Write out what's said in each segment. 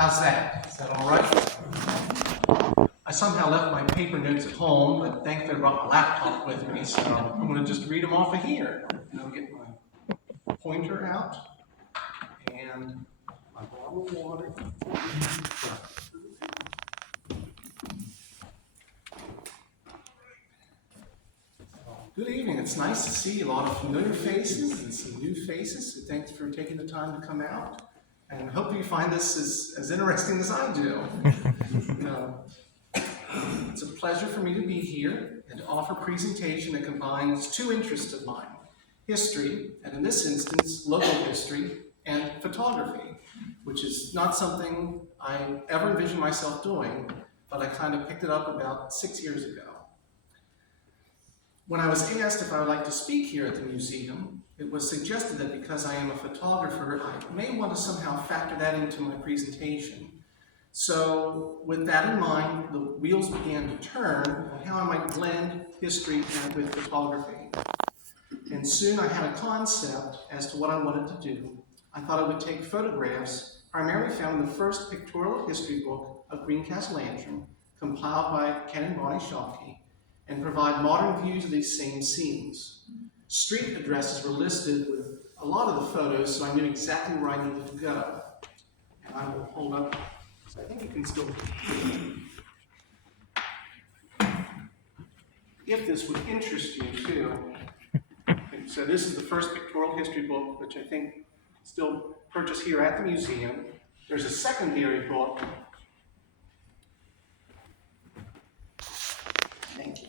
How's that? Is that all right? I somehow left my paper notes at home, but thankfully I brought my laptop with me, so I'm going to just read them off of here. And I'll get my pointer out and my bottle of water. Good evening. It's nice to see a lot of familiar faces and some new faces. So thanks for taking the time to come out. And I hope you find this as interesting as I do. It's a pleasure for me to be here and to offer a presentation that combines two interests of mine: history, and in this instance, local history, and photography, which is not something I ever envisioned myself doing, but I kind of picked it up about 6 years ago. When I was asked if I would like to speak here at the museum, it was suggested that because I am a photographer, I may want to somehow factor that into my presentation. So with that in mind, the wheels began to turn on how I might blend history with photography. And soon I had a concept as to what I wanted to do. I thought I would take photographs primarily found in the first pictorial history book of Greencastle, Allison-antrim, compiled by Ken and Bonnie Shockey, and provide modern views of these same scenes. Street addresses were listed with a lot of the photos, so I knew exactly where I needed to go. And I will hold up, so I think you can still, if this would interest you too. So this is the first pictorial history book, which I think you can still purchase here at the museum. There's a secondary book. Thank you.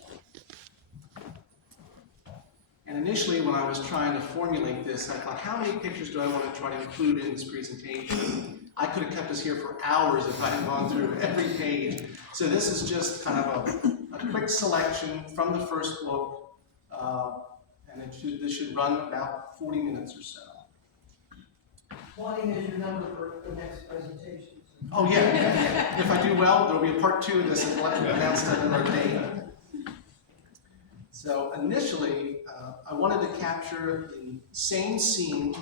And initially, when I was trying to formulate this, I thought, how many pictures do I want to try to include in this presentation? I could have kept us here for hours if I had gone through every page. So this is just kind of a quick selection from the first book, and this should run about 40 minutes or so. 20 is your number for the next presentation. Oh yeah, if I do well, there'll be a part 2 of this announced at another date. So initially, I wanted to capture the same scene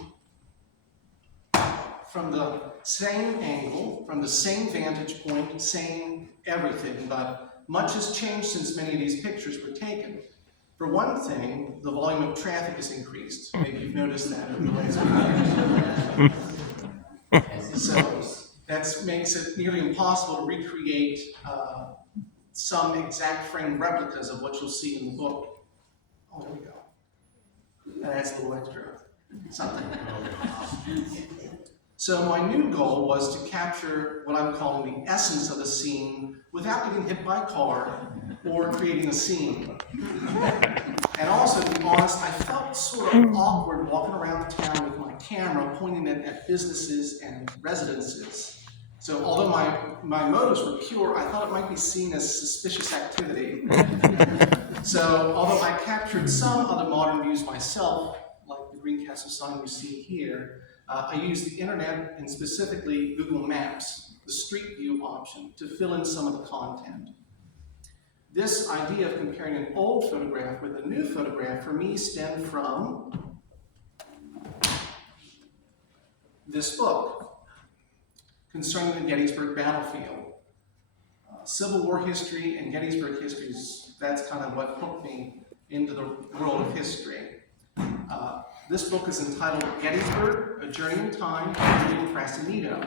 from the same angle, from the same vantage point, same everything, but much has changed since many of these pictures were taken. For one thing, the volume of traffic has increased. Maybe you've noticed that over the last few years. So that makes it nearly impossible to recreate some exact frame replicas of what you'll see in the book. Oh, there we go. That adds a little extra something. So my new goal was to capture what I'm calling the essence of the scene without getting hit by a car or creating a scene. And also, to be honest, I felt sort of awkward walking around town with my camera pointing it at businesses and residences. So although my motives were pure, I thought it might be seen as suspicious activity. So although I captured some other modern views myself, like the Greencastle sign you see here, I used the internet and specifically Google Maps, the Street View option, to fill in some of the content. This idea of comparing an old photograph with a new photograph for me stemmed from this book concerning the Gettysburg battlefield. Civil War history and Gettysburg history, that's kind of what hooked me into the world of history. This book is entitled Gettysburg, A Journey in Time by William Frassinito.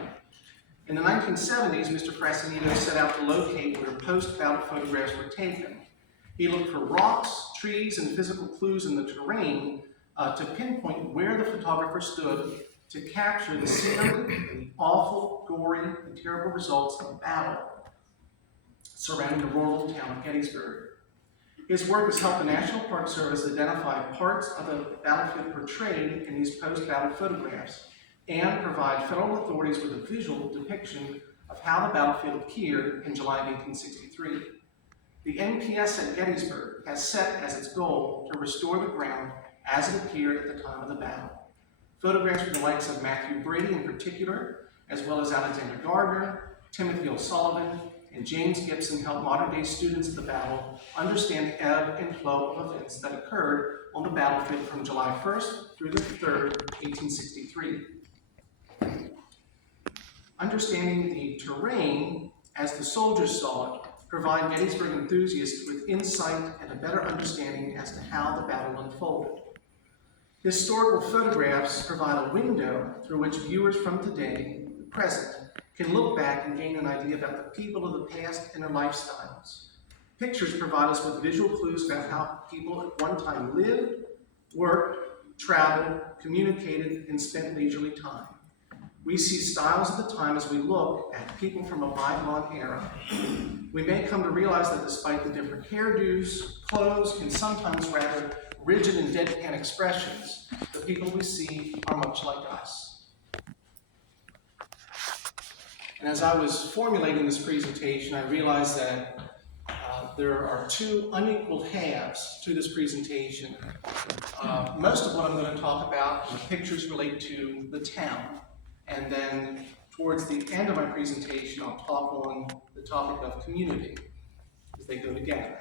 In the 1970s, Mr. Frassinito set out to locate where post-battle photographs were taken. He looked for rocks, trees, and physical clues in the terrain to pinpoint where the photographer stood to capture the scenery and the awful, gory, and terrible results of battle surrounding the rural town of Gettysburg. His work has helped the National Park Service identify parts of the battlefield portrayed in these post-battle photographs and provide federal authorities with a visual depiction of how the battlefield appeared in July of 1863. The NPS at Gettysburg has set as its goal to restore the ground as it appeared at the time of the battle. Photographs from the likes of Matthew Brady in particular, as well as Alexander Gardner, Timothy O'Sullivan, and James Gibson helped modern-day students of the battle understand the ebb and flow of events that occurred on the battlefield from July 1st through the 3rd, 1863. understanding the terrain as the soldiers saw it provide Gettysburg enthusiasts with insight and a better understanding as to how the battle unfolded. Historical photographs provide a window through which viewers from today, the present, can look back and gain an idea about the people of the past and their lifestyles. Pictures provide us with visual clues about how people at one time lived, worked, traveled, communicated, and spent leisurely time. We see styles of the time as we look at people from a bygone era. We may come to realize that despite the different hairdos, clothes, and sometimes rather rigid and deadpan expressions, the people we see are much like us. And as I was formulating this presentation, I realized that there are two unequal halves to this presentation. Most of what I'm going to talk about, the pictures relate to the town. And then towards the end of my presentation, I'll talk on the topic of community, as they go together.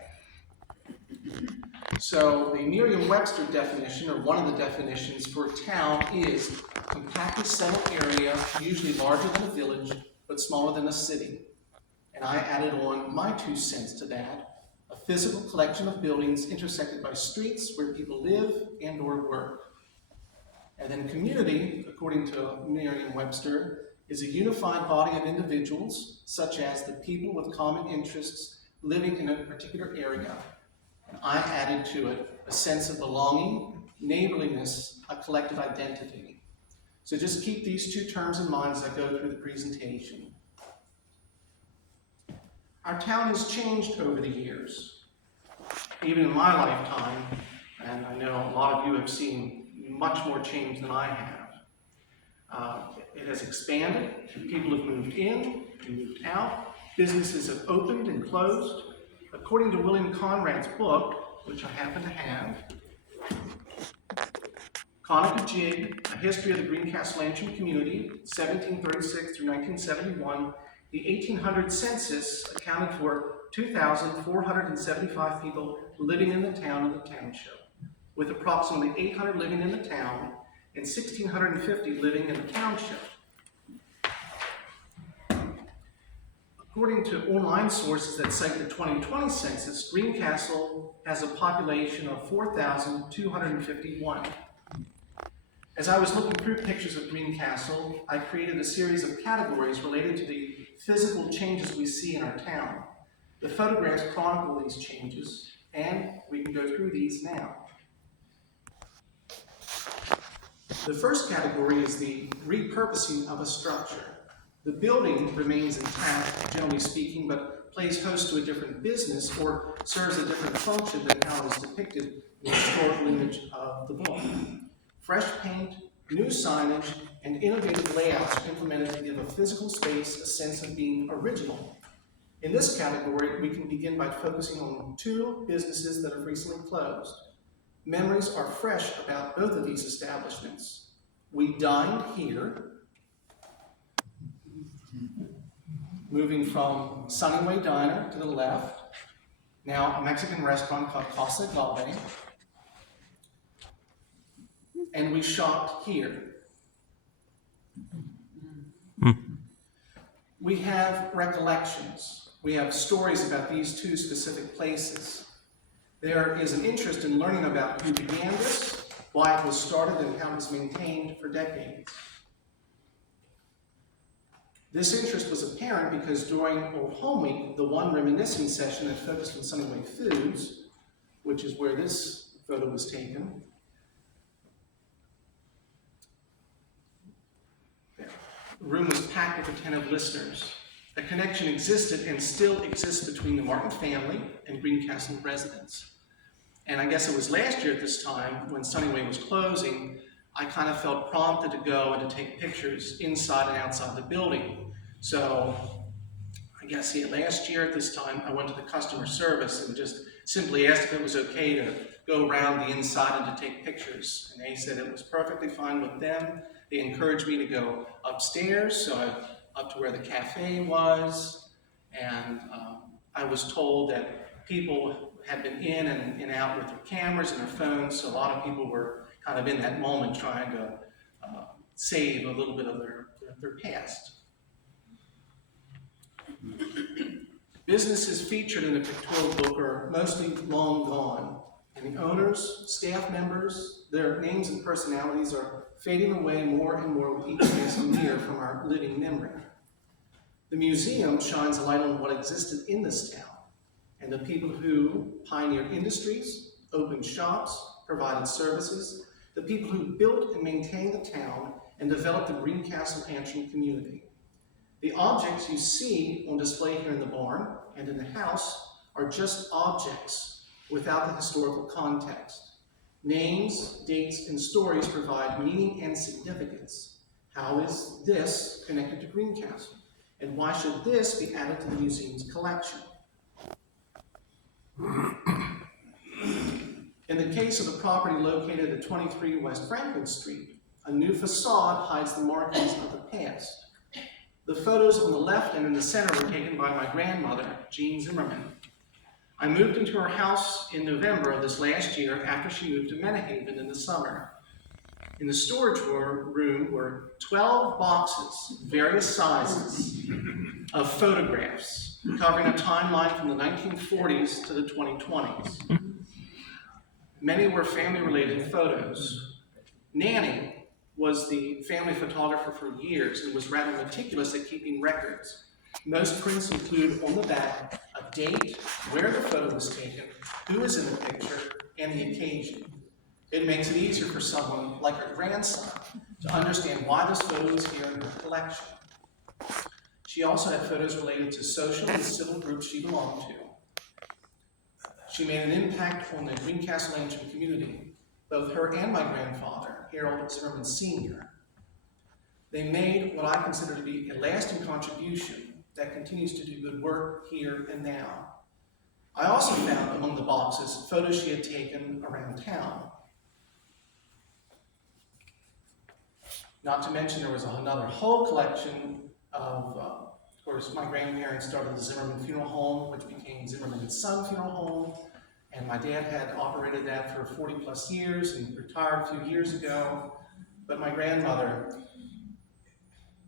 So the Merriam-Webster definition, or one of the definitions for a town, is a compactly settled area, usually larger than a village, but smaller than a city. And I added on my 2 cents to that, a physical collection of buildings intersected by streets where people live and or work. And then community, according to Merriam-Webster, is a unified body of individuals, such as the people with common interests living in a particular area. And I added to it a sense of belonging, neighborliness, a collective identity. So just keep these 2 terms in mind as I go through the presentation. Our town has changed over the years. Even in my lifetime, and I know a lot of you have seen much more change than I have. It has expanded, people have moved in and moved out, businesses have opened and closed. According to William Conrad's book, which I happen to have, Conica Jig, A History of the Greencastle-antrim Community, 1736 through 1971, the 1800 census accounted for 2,475 people living in the town and the township, with approximately 800 living in the town and 1,650 living in the township. According to online sources that cite the 2020 census, Greencastle has a population of 4,251. As I was looking through pictures of Greencastle, I created a series of categories related to the physical changes we see in our town. The photographs chronicle these changes, and we can go through these now. The first category is the repurposing of a structure. The building remains intact, generally speaking, but plays host to a different business or serves a different function than how it is depicted in the historical image of the book. Fresh paint, new signage, and innovative layouts are implemented to give a physical space a sense of being original. In this category, we can begin by focusing on 2 businesses that have recently closed. Memories are fresh about both of these establishments. We dined here, moving from Sunnyway Diner to the left, now a Mexican restaurant called Casa Galve, and we shopped here. We have recollections. We have stories about these 2 specific places. There is an interest in learning about who began this, why it was started, and how it was maintained for decades. This interest was apparent because during Old Home Week, the one reminiscing session that focused on Sunnyway Foods, which is where this photo was taken, the room was packed with attentive listeners. A connection existed and still exists between the Martin family and Greencastle residents. And I guess it was last year at this time, when Sunnyway was closing, I kind of felt prompted to go and to take pictures inside and outside the building. So I guess last year at this time, I went to the customer service and just simply asked if it was okay to go around the inside and to take pictures. And they said it was perfectly fine with them. They encouraged me to go upstairs, so up to where the cafe was. And I was told that people had been in and out with their cameras and their phones, so a lot of people were kind of in that moment trying to save a little bit of their past. Businesses featured in the pictorial book are mostly long gone, and the owners, staff members, their names and personalities are fading away more and more with each passing year from our living memory. The museum shines a light on what existed in this town, and the people who pioneered industries, opened shops, provided services, the people who built and maintained the town and developed the Greencastle-antrim community. The objects you see on display here in the barn and in the house are just objects without the historical context. Names, dates, and stories provide meaning and significance. How is this connected to Greencastle? And why should this be added to the museum's collection? In the case of the property located at 23 West Franklin Street, a new facade hides the markings of the past. The photos on the left and in the center were taken by my grandmother, Jean Zimmerman. I moved into her house in November of this last year after she moved to Menahaven in the summer. In the storage room were 12 boxes, various sizes, of photographs covering a timeline from the 1940s to the 2020s. Many were family-related photos. Nanny was the family photographer for years and was rather meticulous at keeping records. Most prints include on the back a date, where the photo was taken, who is in the picture, and the occasion. It makes it easier for someone like her grandson to understand why this photo is here in her collection. She also had photos related to social and civil groups she belonged to. She made an impact on the Greencastle-antrim community, both her and my grandfather, Harold Zimmerman Sr. They made what I consider to be a lasting contribution that continues to do good work here and now. I also found among the boxes photos she had taken around town. Not to mention there was another whole collection of course, my grandparents started the Zimmerman Funeral Home, which became Zimmerman and Son Funeral Home, and my dad had operated that for 40 plus years and retired a few years ago. But my grandmother,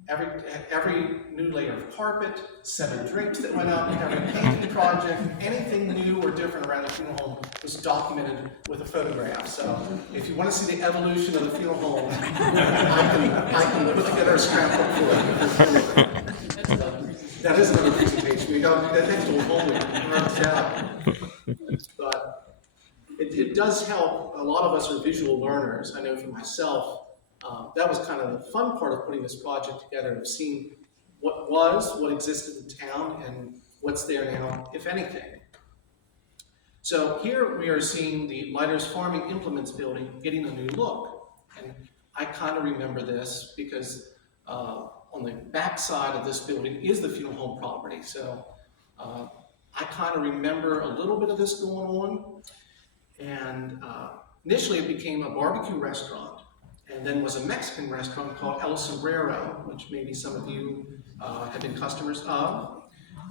every new layer of carpet, 7 drapes that went up, every painting project, anything new or different around the funeral home was documented with a photograph. So if you want to see the evolution of the funeral home, I can put together a scrapbook for it. That is another presentation. We got that next one home out. But it does help. A lot of us are visual learners. I know for myself, that was kind of the fun part of putting this project together, of seeing what existed in town, and what's there now, if anything. So here we are seeing the Leiter's Farming Implements building getting a new look. And I kind of remember this because on the back side of this building is the funeral home property. So I kind of remember a little bit of this going on. And initially it became a barbecue restaurant, and then was a Mexican restaurant called El Sombrero, which maybe some of you have been customers of.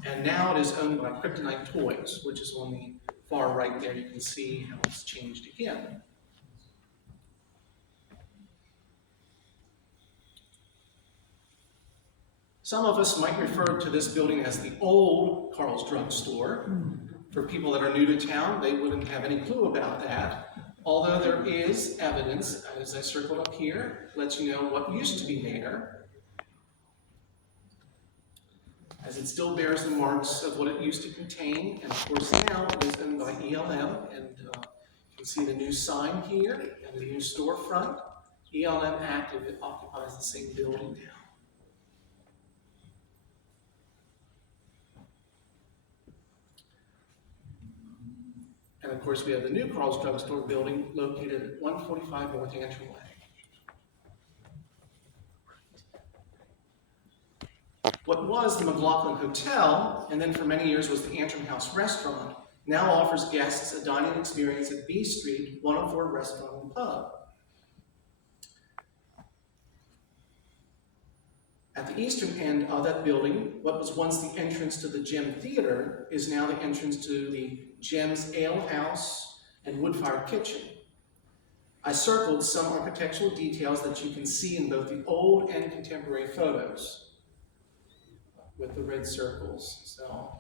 And now it is owned by Kryptonite Toys, which is on the far right there. You can see how it's changed again. Some of us might refer to this building as the old Carl's Drug Store. For people that are new to town, they wouldn't have any clue about that. Although there is evidence, as I circled up here, lets you know what used to be there, as it still bears the marks of what it used to contain. And of course now it is owned by ELM, and you can see the new sign here and the new storefront. ELM Active, it occupies the same building now. And of course, we have the new Carl's Drug Store building located at 145 North Antrim Way. What was the McLaughlin Hotel, and then for many years was the Antrim House Restaurant, now offers guests a dining experience at B Street 104 Restaurant and Pub. At the eastern end of that building, what was once the entrance to the Gem Theater is now the entrance to the Gem's Ale House and wood-fired kitchen. I circled some architectural details that you can see in both the old and contemporary photos with the red circles. So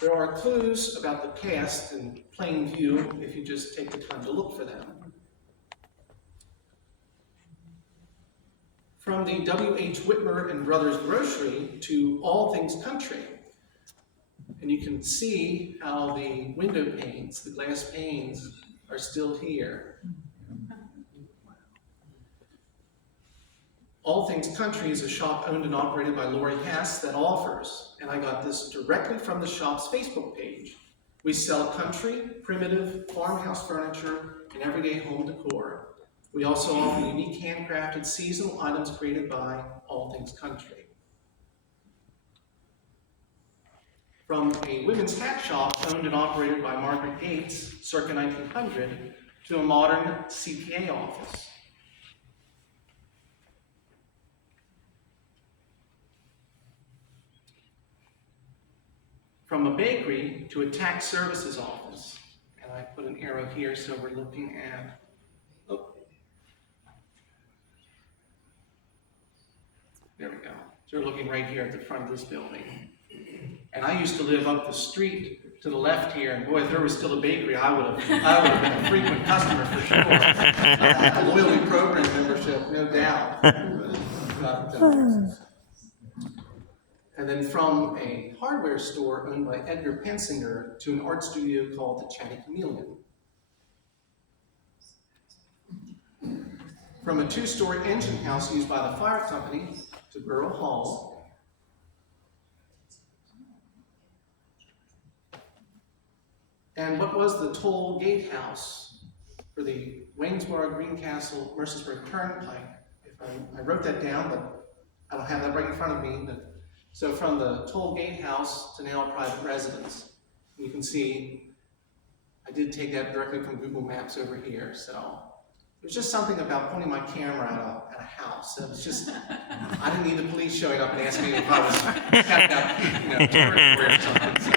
There are clues about the past in plain view if you just take the time to look for them. From the W.H. Whitmer and Brothers Grocery to All Things Country. And you can see how the window panes, the glass panes, are still here. All Things Country is a shop owned and operated by Lori Hess that offers, and I got this directly from the shop's Facebook page. We sell country, primitive, farmhouse furniture, and everyday home decor. We also offer unique handcrafted seasonal items created by All Things Country. From a women's hat shop owned and operated by Margaret Gates, circa 1900, to a modern CPA office. From a bakery to a tax services office. And I put an arrow here, so we're looking at, there we go. So we're looking right here at the front of this building. And I used to live up the street to the left here, and boy, if there was still a bakery, I would have been a frequent customer for sure. A loyalty program membership, no doubt. And then from a hardware store owned by Edgar Pensinger to an art studio called the Chatty Chameleon. From a two-story engine house used by the fire company to Borough Hall. And what was the toll gate house for the Waynesboro, Greencastle, Mercersburg Turnpike? I wrote that down, but I don't have that right in front of me. So from the toll gate house to now a private residence. You can see, I did take that directly from Google Maps over here. So there's just something about pointing my camera at a house. It was just, I didn't need the police showing up and asking me if I was stepping out, territory or something. So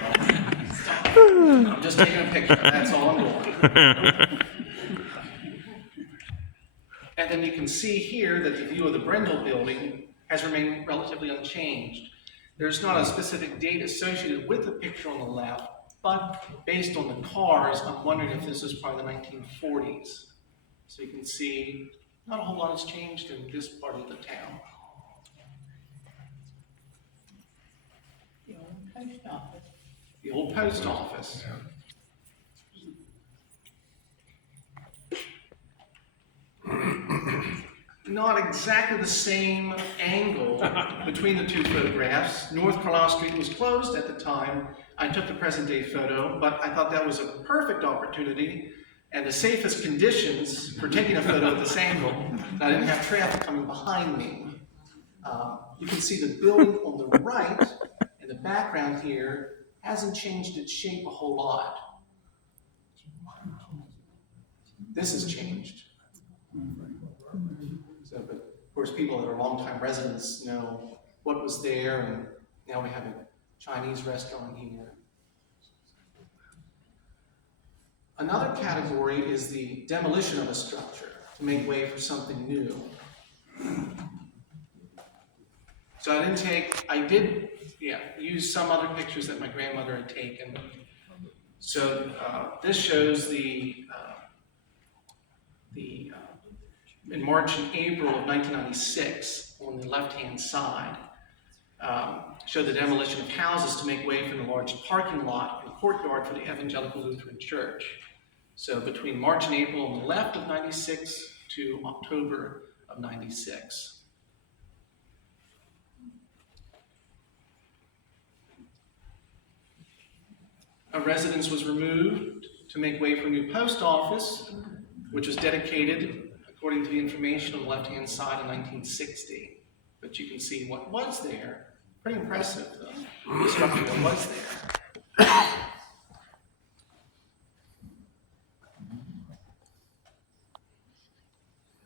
I'm just taking a picture. That's all I'm doing. And then you can see here that the view of the Brendel building has remained relatively unchanged. There's not a specific date associated with the picture on the left, but based on the cars, I'm wondering if this is probably the 1940s. So you can see not a whole lot has changed in this part of the town. The old post office. The old post office. Not exactly the same angle between the two photographs. North Carlisle Street was closed at the time. I took the present day photo, but I thought that was a perfect opportunity and the safest conditions for taking a photo at this angle. I didn't have traffic coming behind me. You can see the building on the right in the background here hasn't changed its shape a whole lot. This has changed. So, but of course, people that are longtime residents know what was there, and now we have a Chinese restaurant here. Another category is the demolition of a structure to make way for something new. So I did use some other pictures that my grandmother had taken. So this shows in March and April of 1996, on the left-hand side, showed the demolition of houses to make way for the large parking lot and courtyard for the Evangelical Lutheran Church. So between March and April on the left of 96 to October of 96. A residence was removed to make way for a new post office, which was dedicated, according to the information on the left-hand side, in 1960. But you can see what was there. Pretty impressive, though, the structure that was there.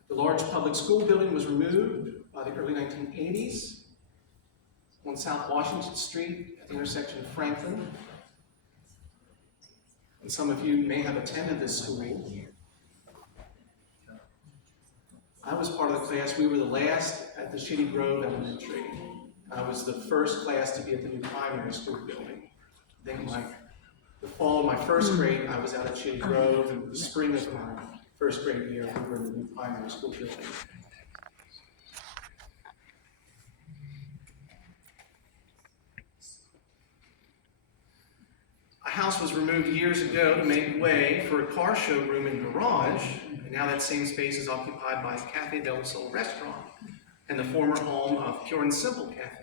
The large public school building was removed by the early 1980s on South Washington Street at the intersection of Franklin. And some of you may have attended this school. I was part of the class. We were the last at the Shady Grove Elementary. I was the first class to be at the new primary school building. think the fall of my first grade, I was out at Shady Grove, and the spring of my first grade year, we were in the new primary school building. A house was removed years ago to make way for a car showroom and garage, and now that same space is occupied by a Cafe del Sol restaurant and the former home of Pure and Simple Cafe.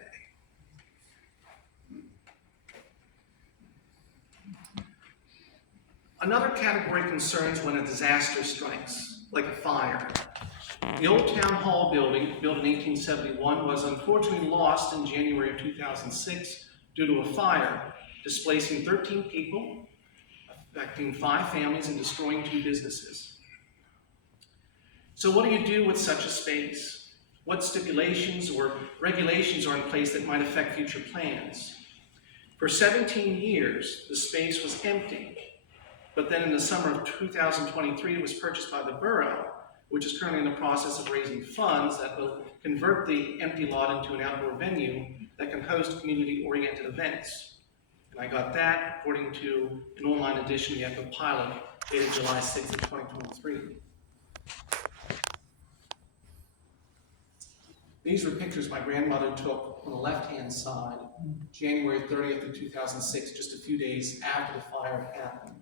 Another category concerns when a disaster strikes, like a fire. The old town hall building, built in 1871, was unfortunately lost in January of 2006 due to a fire, displacing 13 people, affecting 5 families, and destroying 2 businesses. So what do you do with such a space? What stipulations or regulations are in place that might affect future plans? For 17 years, the space was empty. But then in the summer of 2023, it was purchased by the borough, which is currently in the process of raising funds that will convert the empty lot into an outdoor venue that can host community-oriented events. And I got that according to an online edition of the Echo Pilot, dated July 6th of 2023. These were pictures my grandmother took on the left-hand side, January 30th of 2006, just a few days after the fire happened.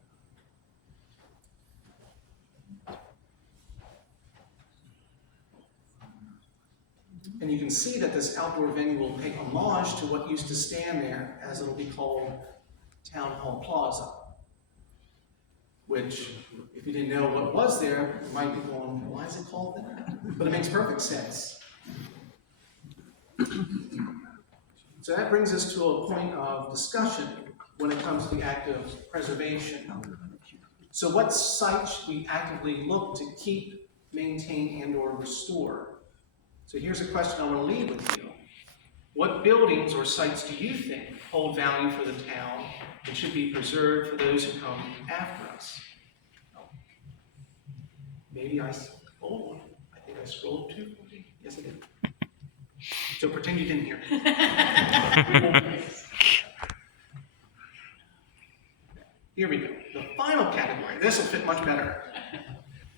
And you can see that this outdoor venue will pay homage to what used to stand there, as it'll be called Town Hall Plaza. Which, if you didn't know what was there, you might be going, why is it called that? But it makes perfect sense. So that brings us to a point of discussion when it comes to the act of preservation. So what sites should we actively look to keep, maintain, and/or restore? So here's a question I want to leave with you. What buildings or sites do you think hold value for the town and should be preserved for those who come after us? Maybe I scrolled one. I think I scrolled 2. Yes, I did. So pretend you didn't hear. Here we go. The final category. This will fit much better.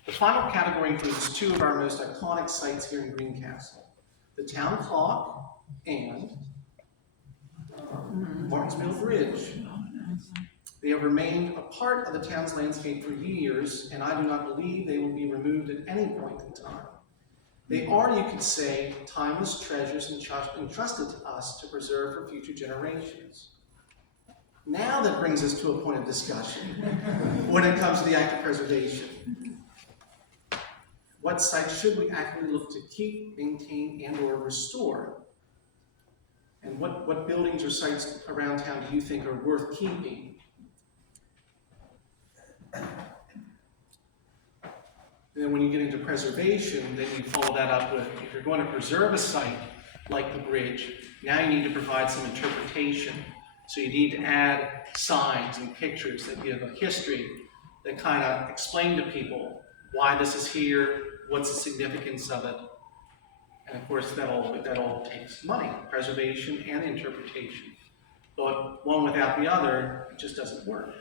The final category includes 2 of our most iconic sites here in Greencastle, the town clock and Martinsville Bridge. They have remained a part of the town's landscape for years, and I do not believe they will be removed at any point in time. They are, you could say, timeless treasures entrusted to us to preserve for future generations. Now that brings us to a point of discussion when it comes to the act of preservation. What sites should we actively look to keep, maintain, and/or restore? And what buildings or sites around town do you think are worth keeping? And then when you get into preservation, then you follow that up with, if you're going to preserve a site like the bridge, now you need to provide some interpretation. So you need to add signs and pictures that give a history that kind of explain to people why this is here, what's the significance of it. And of course, that all takes money, preservation and interpretation. But one without the other, it just doesn't work.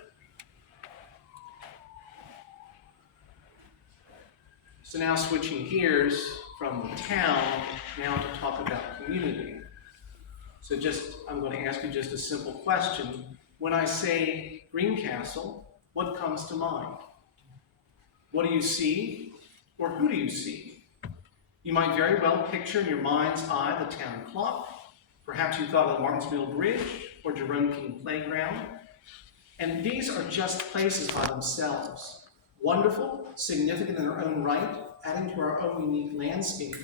So now switching gears from the town, now to talk about community. So I'm going to ask you just a simple question. When I say Greencastle, what comes to mind? What do you see, or who do you see? You might very well picture in your mind's eye the town clock. Perhaps you thought of the Martinsville Bridge or Jerome King Playground. And these are just places by themselves. Wonderful, significant in their own right, adding to our own unique landscape,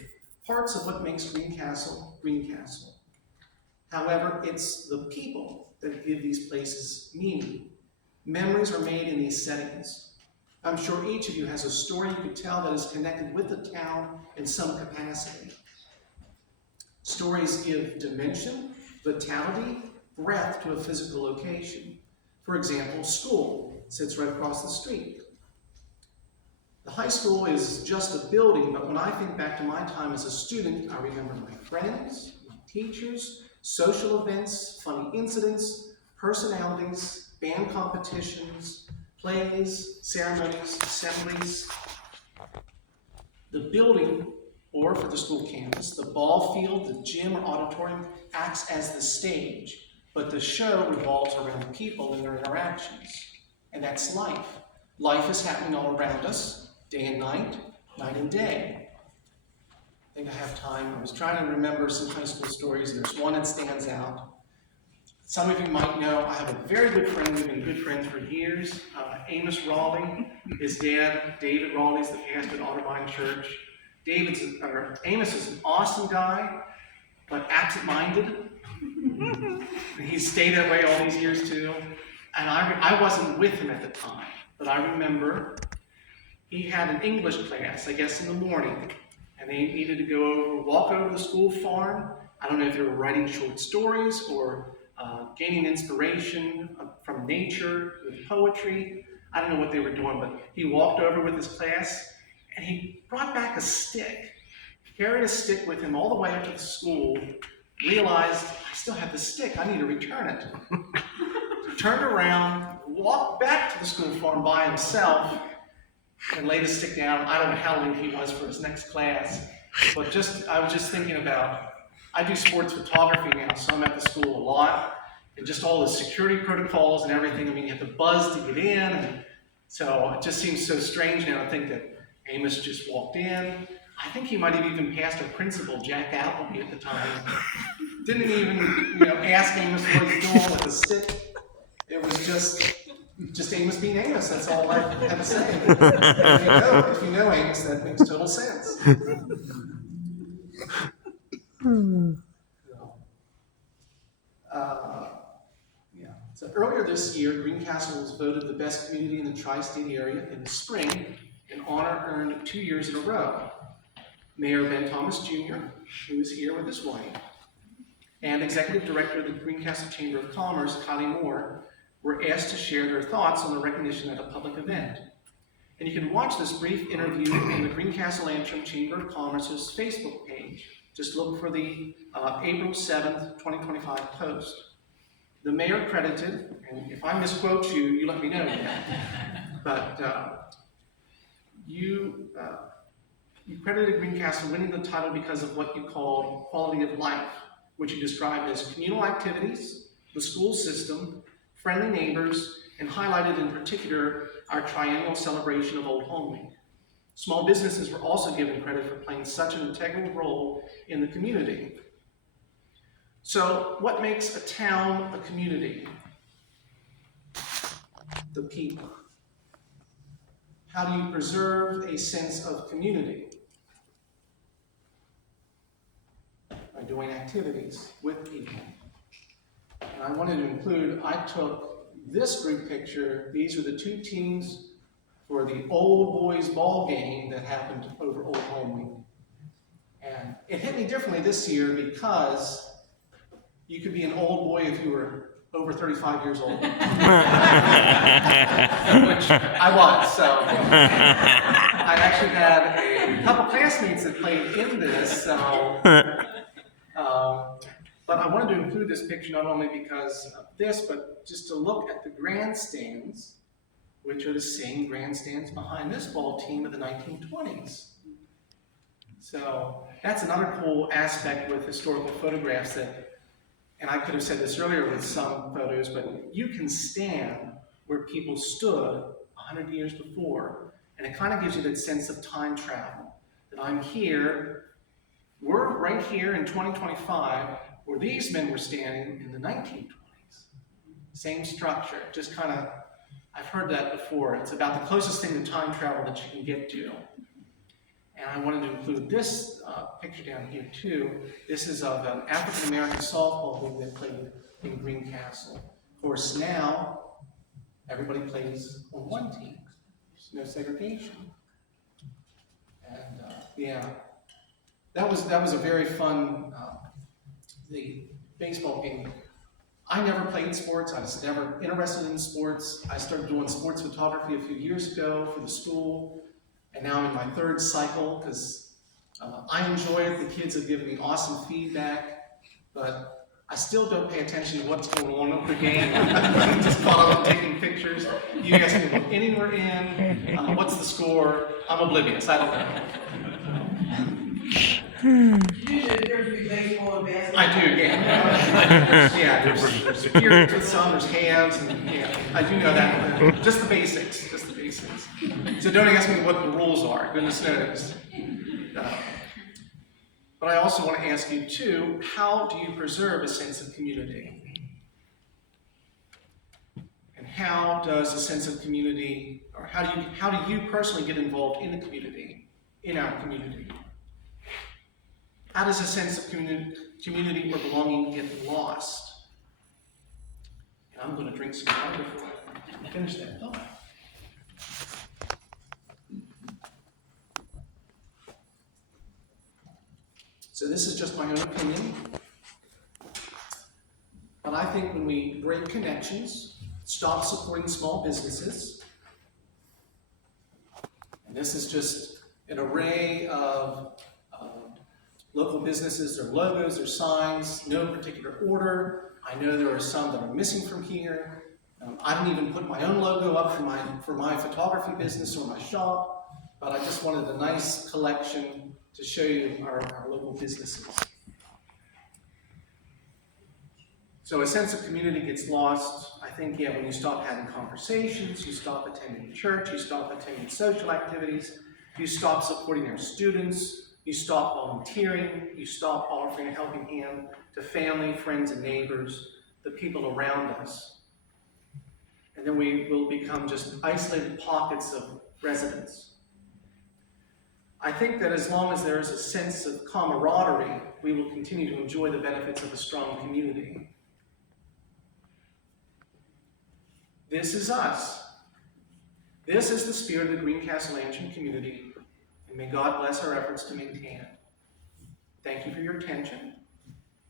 parts of what makes Greencastle, Greencastle. However, it's the people that give these places meaning. Memories are made in these settings. I'm sure each of you has a story you could tell that is connected with the town in some capacity. Stories give dimension, vitality, breadth to a physical location. For example, school sits right across the street. The high school is just a building, but when I think back to my time as a student, I remember my friends, my teachers, social events, funny incidents, personalities, band competitions, plays, ceremonies, assemblies. The building, or for the school campus, the ball field, the gym or auditorium acts as the stage, but the show revolves around the people and their interactions. And that's life. Life is happening all around us, day and night, night and day. I think I have time. I was trying to remember some high school stories. There's one that stands out. Some of you might know I have a very good friend. We've been good friends for years. Amos Raleigh. His dad, David Raleigh, is the pastor at Otterbein Church. Amos is an awesome guy, but absent-minded. He's stayed that way all these years too. And I wasn't with him at the time, but I remember he had an English class, I guess in the morning, and they needed to walk over to the school farm. I don't know if they were writing short stories or gaining inspiration from nature with poetry. I don't know what they were doing, but he walked over with his class and he brought back a stick. He carried a stick with him all the way up to the school, realized, I still have the stick, I need to return it. Turned around, walked back to the school farm by himself, and laid his stick down. I don't know how late he was for his next class, but I was just thinking about, I do sports photography now, so I'm at the school a lot, and just all the security protocols and everything. I mean, you have to buzz to get in, and so it just seems so strange now to think that Amos just walked in. I think he might have even passed our principal, Jack Appleby, at the time. Didn't even, ask Amos what he's doing with the stick. It was just Amos being Amos. That's all I have to say. If you know Amos, that makes total sense. So earlier this year, Greencastle was voted the best community in the tri-state area in the spring, an honor earned 2 years in a row. Mayor Ben Thomas Jr., who is here with his wife, and Executive Director of the Greencastle Chamber of Commerce, Kylie Moore, were asked to share their thoughts on the recognition at a public event. And you can watch this brief interview on the Allison-antrim Chamber of Commerce's Facebook page. Just look for the April 7th, 2025 post. The mayor credited, and if I misquote you, you let me know. But you credited Greencastle winning the title because of what you called quality of life, which you described as communal activities, the school system, friendly neighbors, and highlighted in particular our triennial celebration of Old Home Week. Small businesses were also given credit for playing such an integral role in the community. So, what makes a town a community? The people. How do you preserve a sense of community? By doing activities with people. And I wanted to include, I took this group picture. These are the two teams for the old boys ball game that happened over Old Home Week. And it hit me differently this year because you could be an old boy if you were over 35 years old. Which I was, so. I actually had a couple classmates that played in this, so. But I wanted to include this picture not only because of this, but just to look at the grandstands, which are the same grandstands behind this ball team of the 1920s. So that's another cool aspect with historical photographs that, and I could have said this earlier with some photos, but you can stand where people stood 100 years before, and it kind of gives you that sense of time travel, that I'm here, we're right here in 2025, where these men were standing in the 1920s. Same structure, just kind of, I've heard that before. It's about the closest thing to time travel that you can get to. And I wanted to include this picture down here too. This is of an African-American softball league that played in Greencastle. Of course, now everybody plays on one team. There's no segregation. And yeah, that was a very fun the baseball game. I never played sports. I was never interested in sports. I started doing sports photography a few years ago for the school. And now I'm in my third cycle because I enjoy it. The kids have given me awesome feedback. But I still don't pay attention to what's going on with the game. I'm just caught up in taking pictures. You guys can go anywhere in. What's the score? I'm oblivious. I don't know. Usually there's be baseball and basketball. I do, yeah. Yeah, there's periods with some, there's hands, and yeah, I do know that. Just the basics, just the basics. So don't ask me what the rules are, goodness knows. But I also want to ask you too, how do you preserve a sense of community? And how does a sense of community, or how do you personally get involved in the community, in our community? How does a sense of community or belonging get lost? And I'm going to drink some water before I finish that thought. So this is just my own opinion. But I think when we break connections, stop supporting small businesses, and this is just an array of local businesses, their logos, their signs, no particular order. I know there are some that are missing from here. I didn't even put my own logo up for my photography business or my shop, but I just wanted a nice collection to show you our local businesses. So a sense of community gets lost, I think, when you stop having conversations, you stop attending church, you stop attending social activities, you stop supporting our students, you stop volunteering, you stop offering a helping hand to family, friends, and neighbors, the people around us. And then we will become just isolated pockets of residence. I think that as long as there is a sense of camaraderie, we will continue to enjoy the benefits of a strong community. This is us. This is the spirit of the Greencastle-antrim community, and may God bless our efforts to maintain it. Thank you for your attention.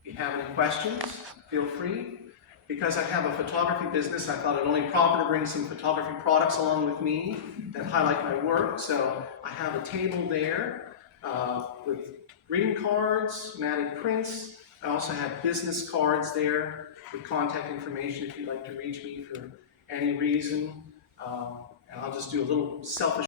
If you have any questions, feel free. Because I have a photography business, I thought it only proper to bring some photography products along with me that highlight my work. So I have a table there with greeting cards, matted prints. I also have business cards there with contact information if you'd like to reach me for any reason. And I'll just do a little selfish